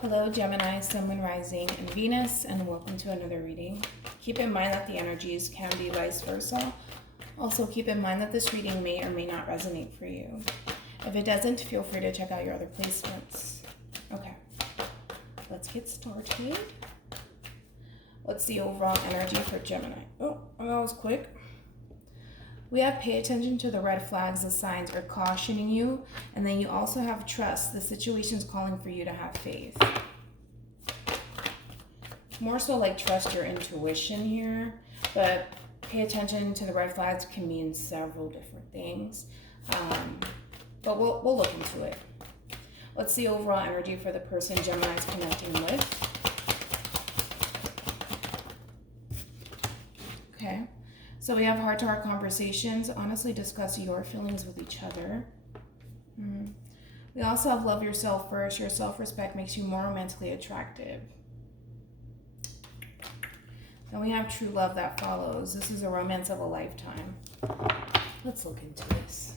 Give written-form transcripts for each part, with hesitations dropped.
Hello, Gemini, Sun, Moon, Rising, and Venus, and welcome to another reading. Keep in mind that the energies can be vice versa. Also, keep in mind that this reading may or may not resonate for you. If it doesn't, feel free to check out your other placements. Okay, let's get started. What's the overall energy for Gemini? Oh, that was quick. We have pay attention to the red flags, the signs are cautioning you. And then you also have trust. The situation's calling for you to have faith. More so like trust your intuition here. But pay attention to the red flags can mean several different things. But we'll look into it. What's the overall energy for the person Gemini is connecting with? Okay. So we have heart-to-heart conversations. Honestly, discuss your feelings with each other. We also have love yourself first. Your self-respect makes you more romantically attractive. Then we have true love that follows. This is a romance of a lifetime. Let's look into this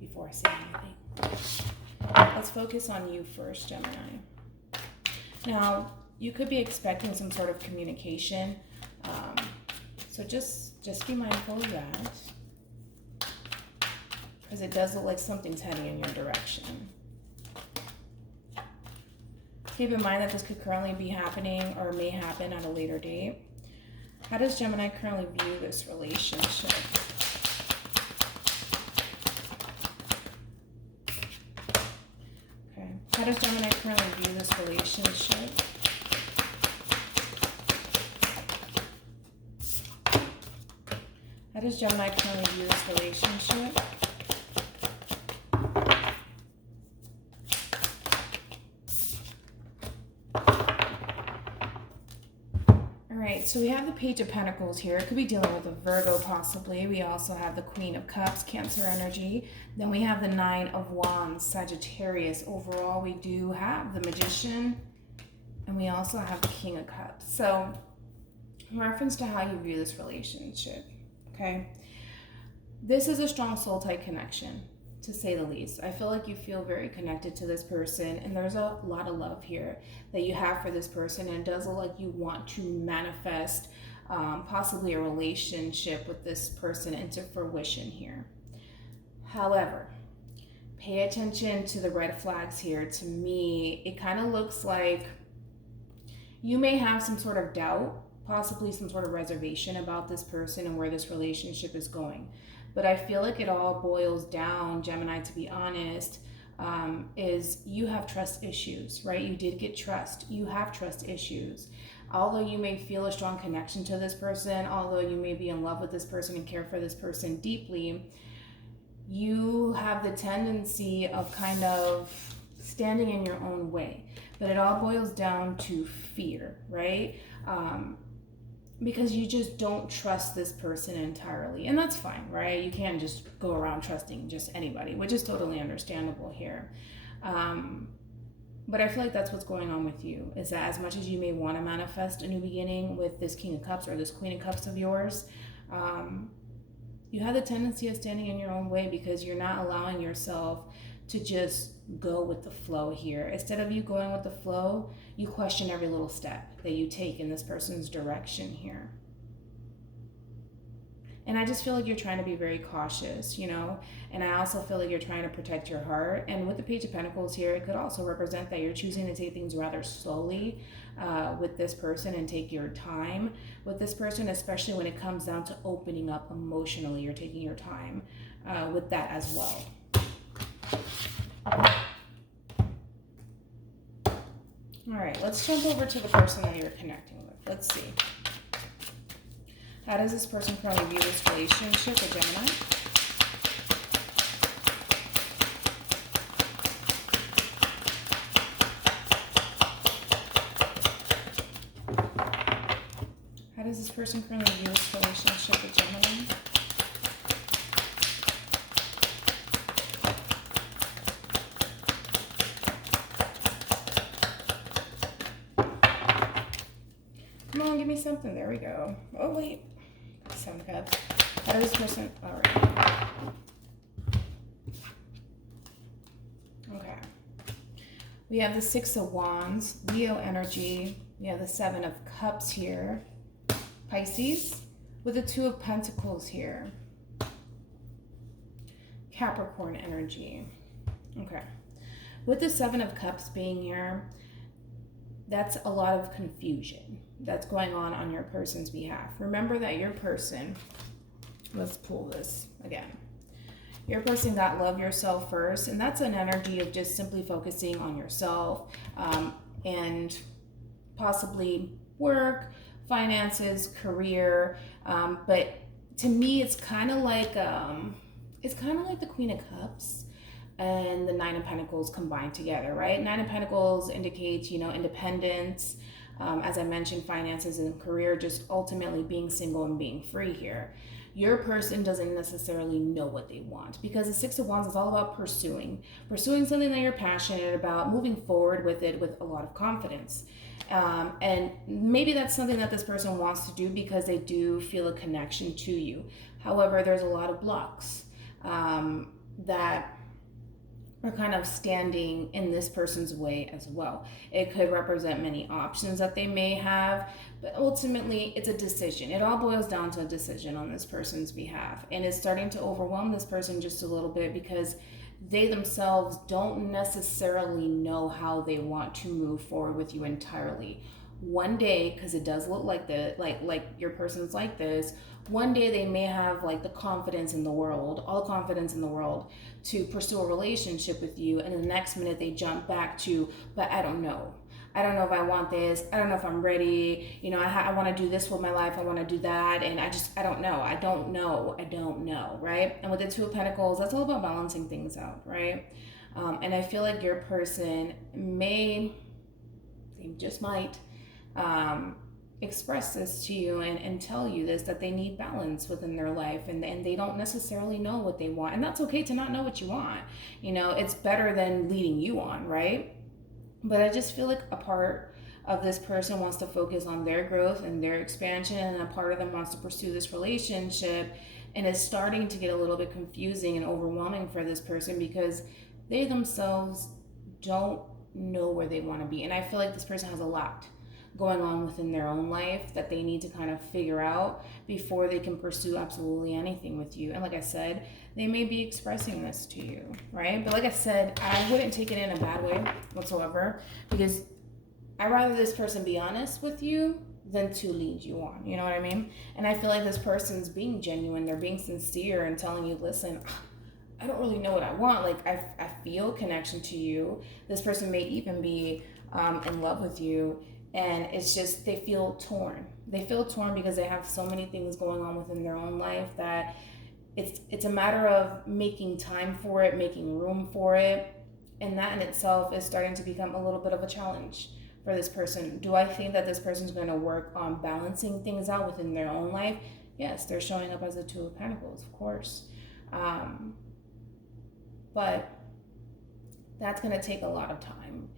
before I say anything. Let's focus on you first, Gemini. Now, you could be expecting some sort of communication. So just be mindful of that, because it does look like something's heading in your direction. Keep in mind that this could currently be happening or may happen at a later date. How does Gemini currently view this relationship? Okay. How does Gemini currently view this relationship? How does Gemini currently view this relationship? Alright, so we have the Page of Pentacles here. It could be dealing with a Virgo possibly. We also have the Queen of Cups, Cancer energy. Then we have the Nine of Wands, Sagittarius. Overall, we do have the Magician. And we also have the King of Cups. So, in reference to how you view this relationship, okay, this is a strong soul-type connection, to say the least. I feel like you feel very connected to this person, and there's a lot of love here that you have for this person, and it does look like you want to manifest possibly a relationship with this person into fruition here. However, pay attention to the red flags here. To me, it kind of looks like you may have some sort of doubt, possibly some sort of reservation about this person and where this relationship is going. But I feel like it all boils down, Gemini, to be honest, is you have trust issues, right? You did get trust. You have trust issues. Although you may feel a strong connection to this person, although you may be in love with this person and care for this person deeply, you have the tendency of kind of standing in your own way. But it all boils down to fear, right? Because you just don't trust this person entirely. And that's fine, right? You can't just go around trusting just anybody, which is totally understandable here. But I feel like that's what's going on with you, is that as much as you may want to manifest a new beginning with this King of Cups or this Queen of Cups of yours, you have the tendency of standing in your own way because you're not allowing yourself to just go with the flow here. Instead of you going with the flow, you question every little step that you take in this person's direction here. And I just feel like you're trying to be very cautious, you know, and I also feel like you're trying to protect your heart. And with the Page of Pentacles here, it could also represent that you're choosing to take things rather slowly with this person and take your time with this person, especially when it comes down to opening up emotionally. You're taking your time with that as well. All right, let's jump over to the person that you're connecting with. Let's see. How does this person currently view this relationship with Gemini? How does this person currently view this relationship with Gemini? Come on, give me something. There we go. Oh, wait. Seven of Cups. How does this person... All right. Okay. We have the Six of Wands, Leo energy. We have the Seven of Cups here, Pisces, with the Two of Pentacles here, Capricorn energy. Okay. With the Seven of Cups being here, that's a lot of confusion that's going on your person's behalf. Remember that your person, let's pull this again. Your person got love yourself first, and that's an energy of just simply focusing on yourself and possibly work, finances, career. But to me, it's kind of like the Queen of Cups and the Nine of Pentacles combined together, right? Nine of Pentacles indicates, independence. As I mentioned, finances and career, just ultimately being single and being free here. Your person doesn't necessarily know what they want, because the Six of Wands is all about pursuing something that you're passionate about, moving forward with it with a lot of confidence. And maybe that's something that this person wants to do because they do feel a connection to you. However, there's a lot of blocks that are kind of standing in this person's way as well. It could represent many options that they may have, but ultimately it's a decision. It all boils down to a decision on this person's behalf. And it's starting to overwhelm this person just a little bit because they themselves don't necessarily know how they want to move forward with you entirely. One day, because it does look like like your person's like this, one day they may have like the confidence in the world, all the confidence in the world to pursue a relationship with you, and the next minute they jump back to, but I don't know if I want this, I don't know if I'm ready, I want to do this with my life, I want to do that, and I don't know, right? And with the Two of Pentacles, that's all about balancing things out, right? And I feel like your person they just might express this to you and tell you this, that they need balance within their life, and they don't necessarily know what they want. And that's okay to not know what you want. It's better than leading you on, right? But I just feel like a part of this person wants to focus on their growth and their expansion, and a part of them wants to pursue this relationship, and it's starting to get a little bit confusing and overwhelming for this person because they themselves don't know where they want to be. And I feel like this person has a lot going on within their own life that they need to kind of figure out before they can pursue absolutely anything with you. And like I said, they may be expressing this to you, right? But like I said, I wouldn't take it in a bad way whatsoever, because I'd rather this person be honest with you than to lead you on, you know what I mean? And I feel like this person's being genuine, they're being sincere and telling you, listen, I don't really know what I want. Like I feel connection to you. This person may even be in love with you. And it's just, they feel torn. They feel torn because they have so many things going on within their own life that it's a matter of making time for it, making room for it. And that in itself is starting to become a little bit of a challenge for this person. Do I think that this person's going to work on balancing things out within their own life? Yes, they're showing up as a Two of Pentacles, of course. But that's going to take a lot of time.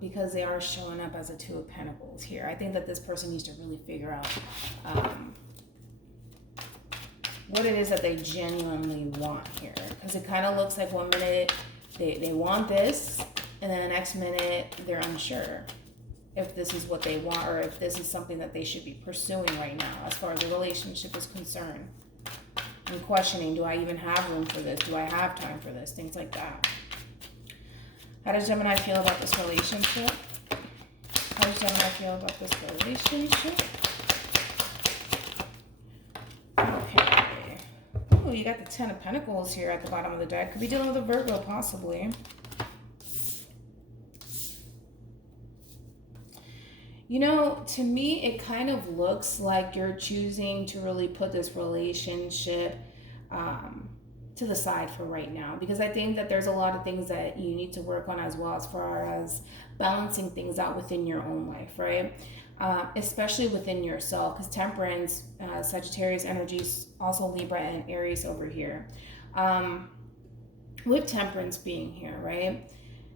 Because they are showing up as a Two of Pentacles here. I think that this person needs to really figure out what it is that they genuinely want here. Because it kind of looks like one minute they want this, and then the next minute they're unsure if this is what they want, or if this is something that they should be pursuing right now as far as the relationship is concerned. And questioning, do I even have room for this? Do I have time for this? Things like that. How does Gemini feel about this relationship? How does Gemini feel about this relationship? Okay. Oh, you got the Ten of Pentacles here at the bottom of the deck. Could be dealing with a Virgo, possibly. To me, it kind of looks like you're choosing to really put this relationship to the side for right now, because I think that there's a lot of things that you need to work on as well, as far as balancing things out within your own life, right? Especially within yourself, because Temperance, Sagittarius energies, also Libra and Aries over here. With Temperance being here, right?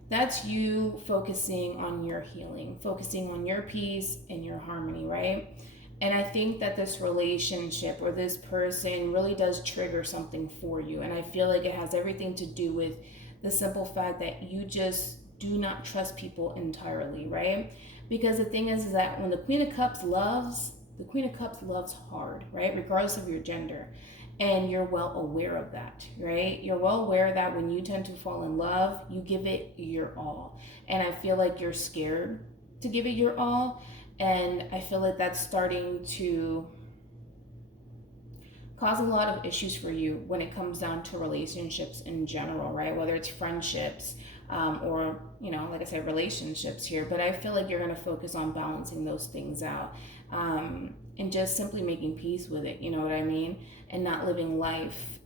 That's you focusing on your healing, focusing on your peace and your harmony, right? And I think that this relationship or this person really does trigger something for you. And I feel like it has everything to do with the simple fact that you just do not trust people entirely, right? Because the thing is that when the Queen of Cups loves, the Queen of Cups loves hard, right? Regardless of your gender. And you're well aware of that, right? You're well aware that when you tend to fall in love, you give it your all. And I feel like you're scared to give it your all. And I feel like that's starting to cause a lot of issues for you when it comes down to relationships in general, right? Whether it's friendships or, like I said, relationships here. But I feel like you're going to focus on balancing those things out and just simply making peace with it, you know what I mean? And not living life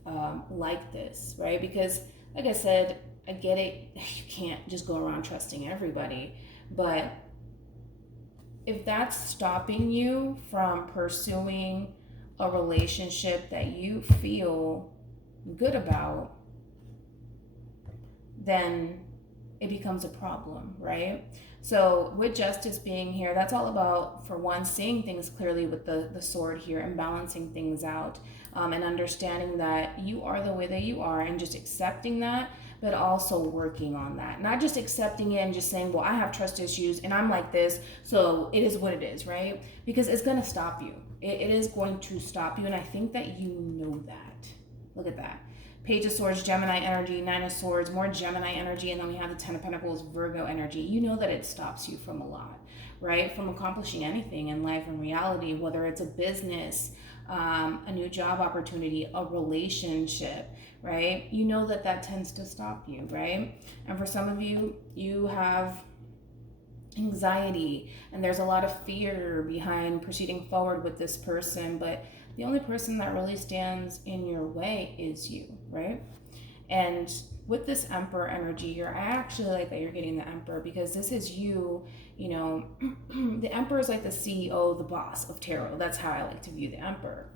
like this, right? Because, like I said, I get it. You can't just go around trusting everybody. But if that's stopping you from pursuing a relationship that you feel good about, then it becomes a problem, right? So with justice being here, that's all about, for one, seeing things clearly with the sword here and balancing things out and understanding that you are the way that you are and just accepting that, but also working on that. Not just accepting it and just saying, well, I have trust issues and I'm like this, so it is what it is, right? Because it's going to stop you. It is going to stop you, and I think that you know that. Look at that. Page of Swords, Gemini energy, Nine of Swords, more Gemini energy, and then we have the Ten of Pentacles, Virgo energy. You know that it stops you from a lot, right? From accomplishing anything in life and reality, whether it's a business, a new job opportunity, a relationship, right? You know that that tends to stop you, right? And for some of you, you have anxiety and there's a lot of fear behind proceeding forward with this person, but the only person that really stands in your way is you, right? And with this Emperor energy here, I actually like that you're getting the Emperor, because this is you, the Emperor is like the CEO, the boss of tarot. That's how I like to view the Emperor.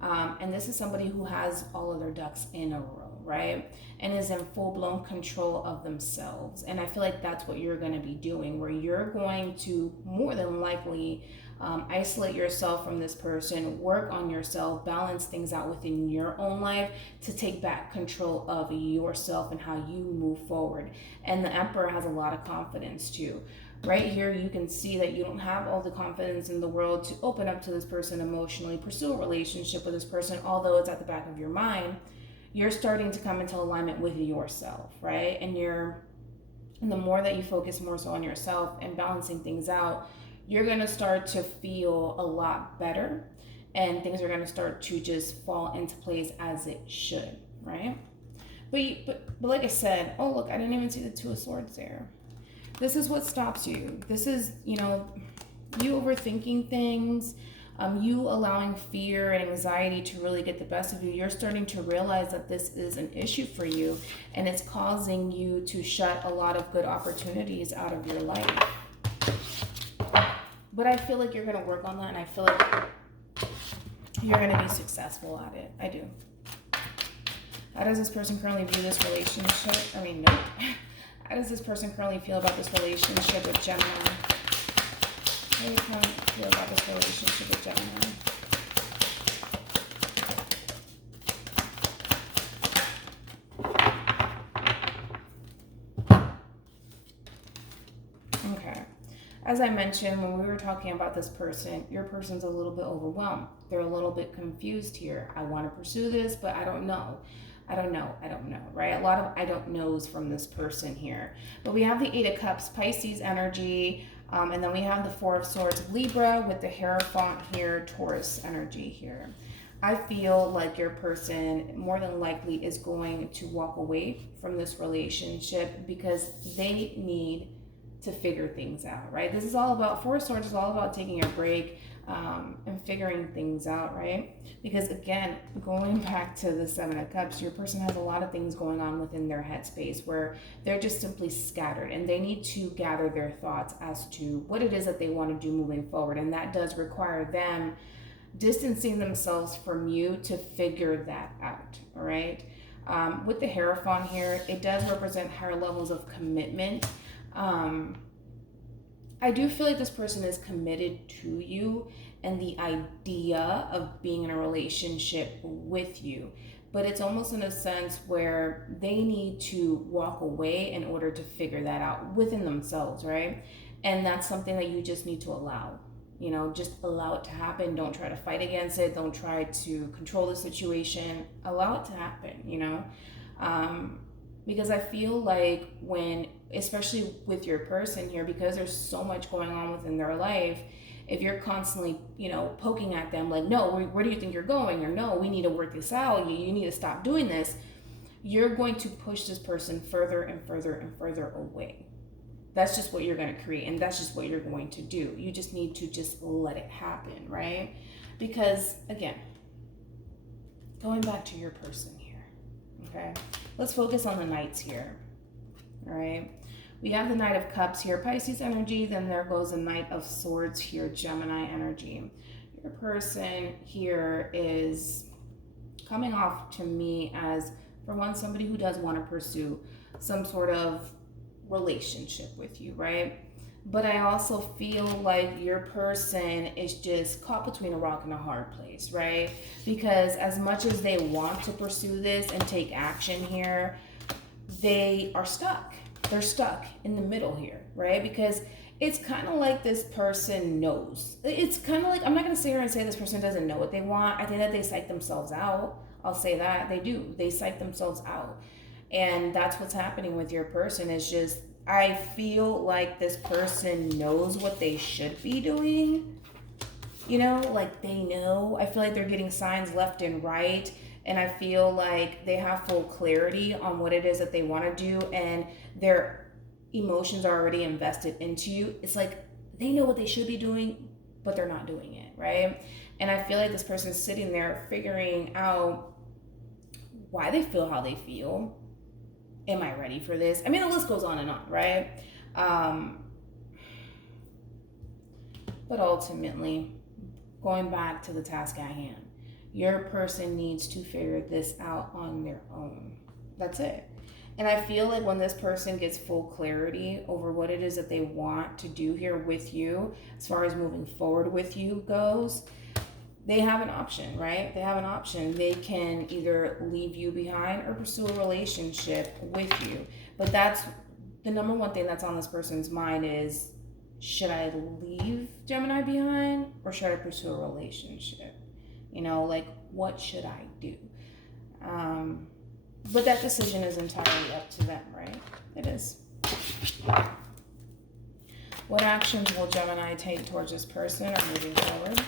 And this is somebody who has all of their ducks in a row, right? And is in full-blown control of themselves. And I feel like that's what you're going to be doing, where you're going to more than likely isolate yourself from this person, work on yourself, balance things out within your own life to take back control of yourself and how you move forward. And the Emperor has a lot of confidence too. Right here, you can see that you don't have all the confidence in the world to open up to this person emotionally, pursue a relationship with this person, although it's at the back of your mind. You're starting to come into alignment with yourself, right? And the more that you focus more so on yourself and balancing things out, you're going to start to feel a lot better, and things are going to start to just fall into place as it should, right? But like I said, oh look, I didn't even see the Two of Swords there. This is what stops you. This is, you overthinking things, you allowing fear and anxiety to really get the best of you. You're starting to realize that this is an issue for you, and it's causing you to shut a lot of good opportunities out of your life. But I feel like you're going to work on that, and I feel like you're going to be successful at it. I do. How does this person currently view this relationship? Nope. How does this person currently feel about this relationship with Gemini? How do you feel about this relationship with Gemini? Okay. As I mentioned, when we were talking about this person, your person's a little bit overwhelmed. They're a little bit confused here. I want to pursue this, but I don't know. I don't know, right? A lot of I don't knows from this person here. But we have the Eight of Cups, Pisces energy, and then we have the Four of Swords, Libra, with the Hierophant here, Taurus energy here. I feel like your person more than likely is going to walk away from this relationship because they need to figure things out, right? This is all about, Four of Swords is all about taking a break and figuring things out, right? Because again, going back to the Seven of Cups, your person has a lot of things going on within their headspace where they're just simply scattered, and they need to gather their thoughts as to what it is that they want to do moving forward. And that does require them distancing themselves from you to figure that out, all right? With the Hierophant here, it does represent higher levels of commitment. I do feel like this person is committed to you and the idea of being in a relationship with you, but it's almost in a sense where they need to walk away in order to figure that out within themselves, right? And that's something that you just need to allow. Just allow it to happen. Don't try to fight against it. Don't try to control the situation. Allow it to happen. Because I feel like when, especially with your person here, because there's so much going on within their life, if you're constantly, poking at them like, no, where do you think you're going? Or no, we need to work this out. You need to stop doing this. You're going to push this person further and further and further away. That's just what you're going to create, and that's just what you're going to do. You just need to just let it happen, right? Because, again, going back to your person here, okay? Let's focus on the Knights here, all right? We have the Knight of Cups here, Pisces energy, then there goes the Knight of Swords here, Gemini energy. Your person here is coming off to me as, for one, somebody who does want to pursue some sort of relationship with you, right? But I also feel like your person is just caught between a rock and a hard place, right? Because as much as they want to pursue this and take action here, they are stuck. They're stuck in the middle here, right? Because it's kind of like this person knows. It's kind of like, I'm not going to sit here and say this person doesn't know what they want. I think that they psych themselves out. I'll say that. They do. They psych themselves out. And that's what's happening with your person. Is just, I feel like this person knows what they should be doing. Like they know. I feel like they're getting signs left and right. And I feel like they have full clarity on what it is that they want to do. And their emotions are already invested into you. It's like they know what they should be doing, but they're not doing it, right? And I feel like this person's sitting there figuring out why they feel how they feel. Am I ready for this? I mean, the list goes on and on, right? But ultimately, going back to the task at hand, your person needs to figure this out on their own. That's it. And I feel like when this person gets full clarity over what it is that they want to do here with you, as far as moving forward with you goes, they have an option, right? They have an option. They can either leave you behind or pursue a relationship with you. But that's the number one thing that's on this person's mind is, should I leave Gemini behind or should I pursue a relationship? Like, what should I do? But that decision is entirely up to them, right? It is. What actions will Gemini take towards this person or moving forward?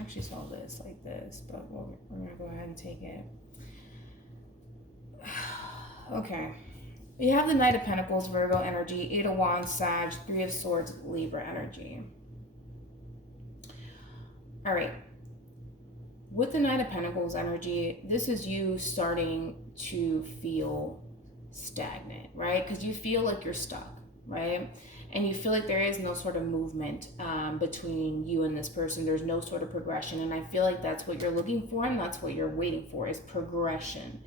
Actually saw this like this, but we're gonna go ahead and take it. Okay, you have the Knight of Pentacles, Virgo energy, Eight of Wands, Sag, Three of Swords, Libra energy. All right, with the Knight of Pentacles energy, this is you starting to feel stagnant, right? Because you feel like you're stuck, right? And you feel like there is no sort of movement between you and this person. There's no sort of progression. And I feel like that's what you're looking for and that's what you're waiting for is progression.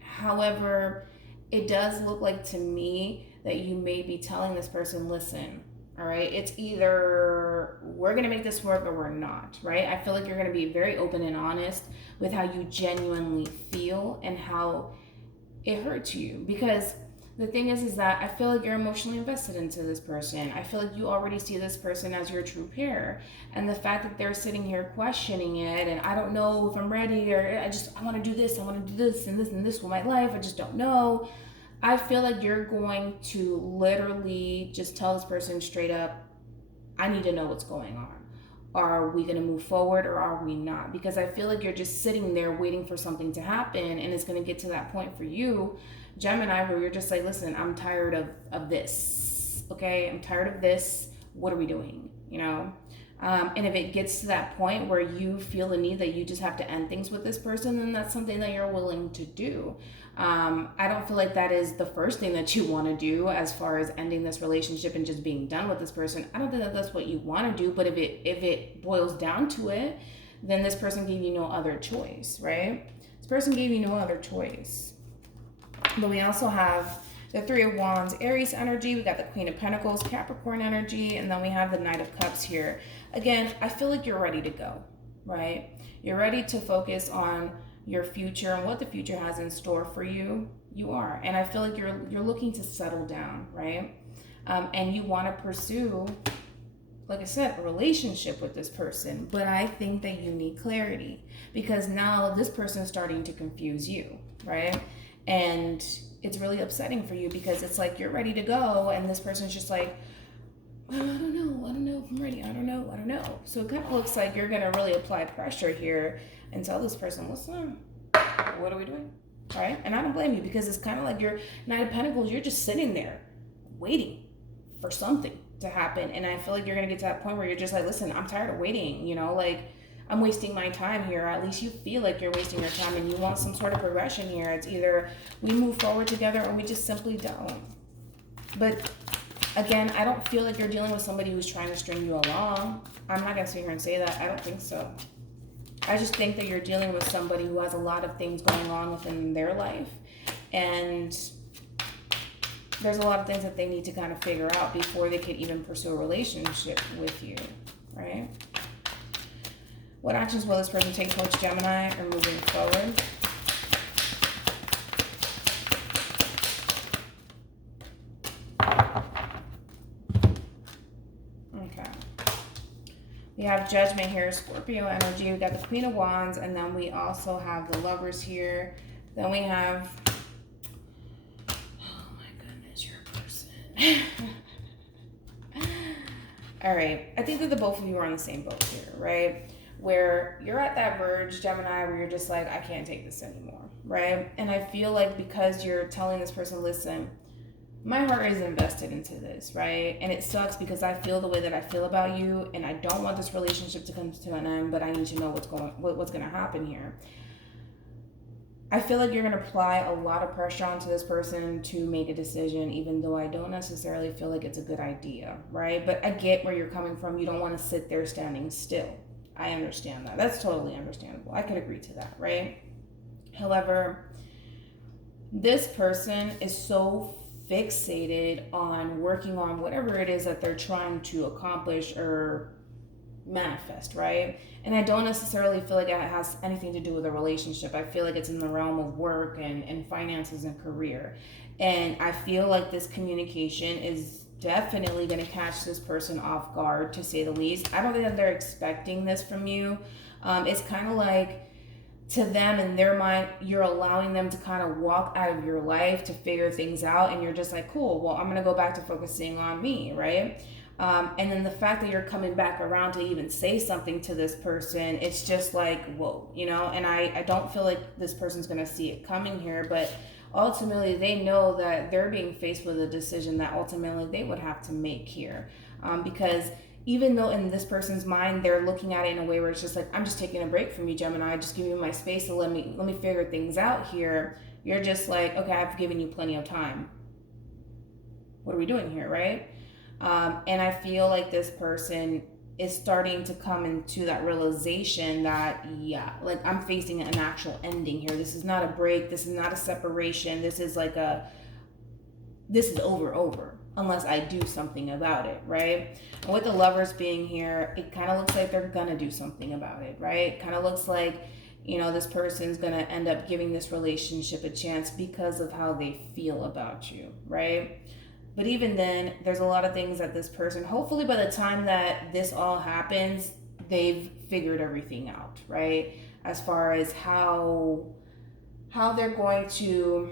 However, it does look like to me that you may be telling this person, listen, all right, it's either we're going to make this work or we're not, right? I feel like you're going to be very open and honest with how you genuinely feel and how it hurts you. Because the thing is that I feel like you're emotionally invested into this person. I feel like you already see this person as your true pair. And the fact that they're sitting here questioning it, and I don't know if I'm ready, or I want to do this, I want to do this and this with my life, I just don't know. I feel like you're going to literally just tell this person straight up, I need to know what's going on. Are we going to move forward or are we not? Because I feel like you're just sitting there waiting for something to happen, and it's going to get to that point for you, Gemini, where you're just like, listen, I'm tired of this, okay? I'm tired of this. What are we doing, And if it gets to that point where you feel the need that you just have to end things with this person, then that's something that you're willing to do. I don't feel like that is the first thing that you want to do as far as ending this relationship and just being done with this person. I don't think that that's what you want to do, but if it boils down to it, then this person gave you no other choice, right? This person gave you no other choice. But we also have the Three of Wands, Aries energy. We got the Queen of Pentacles, Capricorn energy, and then we have the Knight of Cups here. Again, I feel like you're ready to go, right? You're ready to focus on your future and what the future has in store for you. You are. And I feel like you're looking to settle down, right? And you want to pursue, like I said, a relationship with this person. But I think that you need clarity, because now this person is starting to confuse you, right? And it's really upsetting for you, because it's like you're ready to go and this person's just like, well, I don't know if I'm ready. I don't know. So it kind of looks like you're going to really apply pressure here and tell this person, listen, what are we doing? All right? And I don't blame you, because it's kind of like your Knight of Pentacles, you're just sitting there waiting for something to happen. And I feel like you're going to get to that point where you're just like, listen, I'm tired of waiting, you know, like I'm wasting my time here. At least you feel like you're wasting your time and you want some sort of progression here. It's either we move forward together or we just simply don't. But again, I don't feel like you're dealing with somebody who's trying to string you along. I'm not going to sit here and say that. I don't think so. I just think that you're dealing with somebody who has a lot of things going on within their life. And there's a lot of things that they need to kind of figure out before they could even pursue a relationship with you, right? What actions will this person take towards Gemini or moving forward? Okay. We have Judgment here, Scorpio energy. We got the Queen of Wands, and then we also have the Lovers here. Then we have, oh my goodness, you're a person. All right. I think that the both of you are on the same boat here, right? Where you're at that verge, Gemini, where you're just like, I can't take this anymore, right? And I feel like because you're telling this person, listen, my heart is invested into this, right? And it sucks because I feel the way that I feel about you, and I don't want this relationship to come to an end, but I need to know what's going to happen here. I feel like you're going to apply a lot of pressure onto this person to make a decision, even though I don't necessarily feel like it's a good idea, right? But I get where you're coming from. You don't want to sit there standing still. I understand that. That's totally understandable. I could agree to that, right? However, this person is so fixated on working on whatever it is that they're trying to accomplish or manifest, right? And I don't necessarily feel like it has anything to do with a relationship. I feel like it's in the realm of work and finances and career. And I feel like this communication is definitely going to catch this person off guard, to say the least. I don't think that they're expecting this from you. It's kind of like, to them, in their mind, you're allowing them to kind of walk out of your life to figure things out, and you're just like, cool, well, I'm going to go back to focusing on me, right? And then the fact that you're coming back around to even say something to this person, it's just like, whoa, you know? And I don't feel like this person's going to see it coming here, but ultimately they know that they're being faced with a decision that ultimately they would have to make here. Because even though in this person's mind, they're looking at it in a way where it's just like, I'm just taking a break from you, Gemini, just give me my space to let me figure things out here. You're just like, okay, I've given you plenty of time. What are we doing here, right? And I feel like this person is starting to come into that realization that, yeah, like I'm facing an actual ending here. This is not a break. This is not a separation. This is like this is over. Unless I do something about it, right? And with the Lovers being here, it kind of looks like they're gonna do something about it, right? Kind of looks like, you know, this person's gonna end up giving this relationship a chance because of how they feel about you, right? But even then, there's a lot of things that this person, hopefully by the time that this all happens, they've figured everything out, right? As far as how they're going to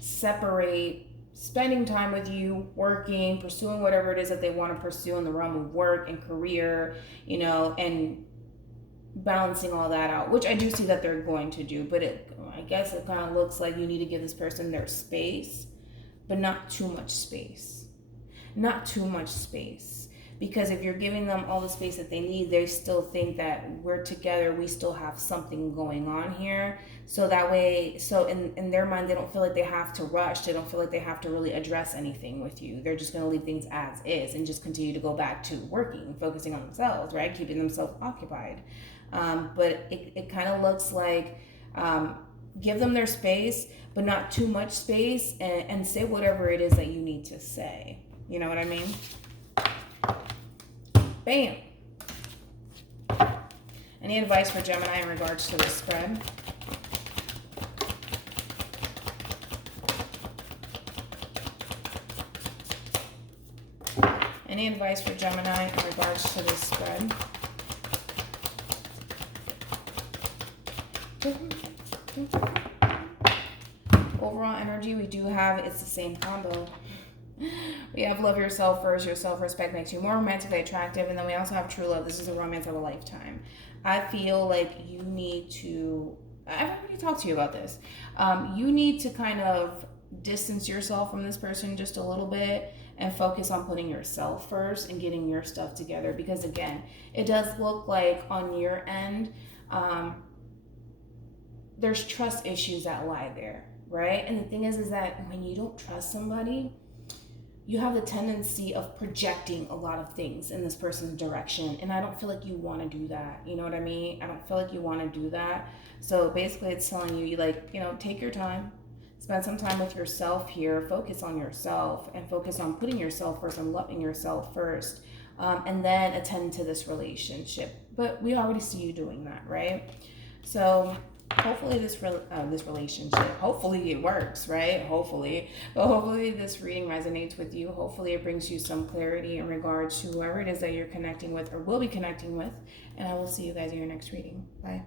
separate spending time with you, working, pursuing whatever it is that they want to pursue in the realm of work and career, you know, and balancing all that out, which I do see that they're going to do. But I guess it kind of looks like you need to give this person their space, but not too much space. Not too much space. Because if you're giving them all the space that they need, they still think that we're together, we still have something going on here. So that way, so in their mind, they don't feel like they have to rush. They don't feel like they have to really address anything with you. They're just going to leave things as is and just continue to go back to working, focusing on themselves, right? Keeping themselves occupied. But it kind of looks like give them their space, but not too much space, and say whatever it is that you need to say. You know what I mean? Bam. Any advice for Gemini in regards to this spread? Any advice for Gemini in regards to this spread? Overall energy, we do have, it's the same combo. We have love yourself first. Your self-respect makes you more romantically attractive. And then we also have true love. This is a romance of a lifetime. I feel like you need to, I've already talked to you about this. You need to kind of distance yourself from this person just a little bit and focus on putting yourself first and getting your stuff together. Because again, it does look like on your end, there's trust issues that lie there, right? And the thing is that when you don't trust somebody, you have the tendency of projecting a lot of things in this person's direction. And I don't feel like you want to do that. You know what I mean? I don't feel like you want to do that. So basically it's telling you, like, you know, take your time, spend some time with yourself here, focus on yourself and focus on putting yourself first and loving yourself first. And then attend to this relationship. But we already see you doing that, right? So hopefully this relationship, hopefully it works, right? Hopefully. But hopefully this reading resonates with you. Hopefully it brings you some clarity in regards to whoever it is that you're connecting with or will be connecting with. And I will see you guys in your next reading. Bye.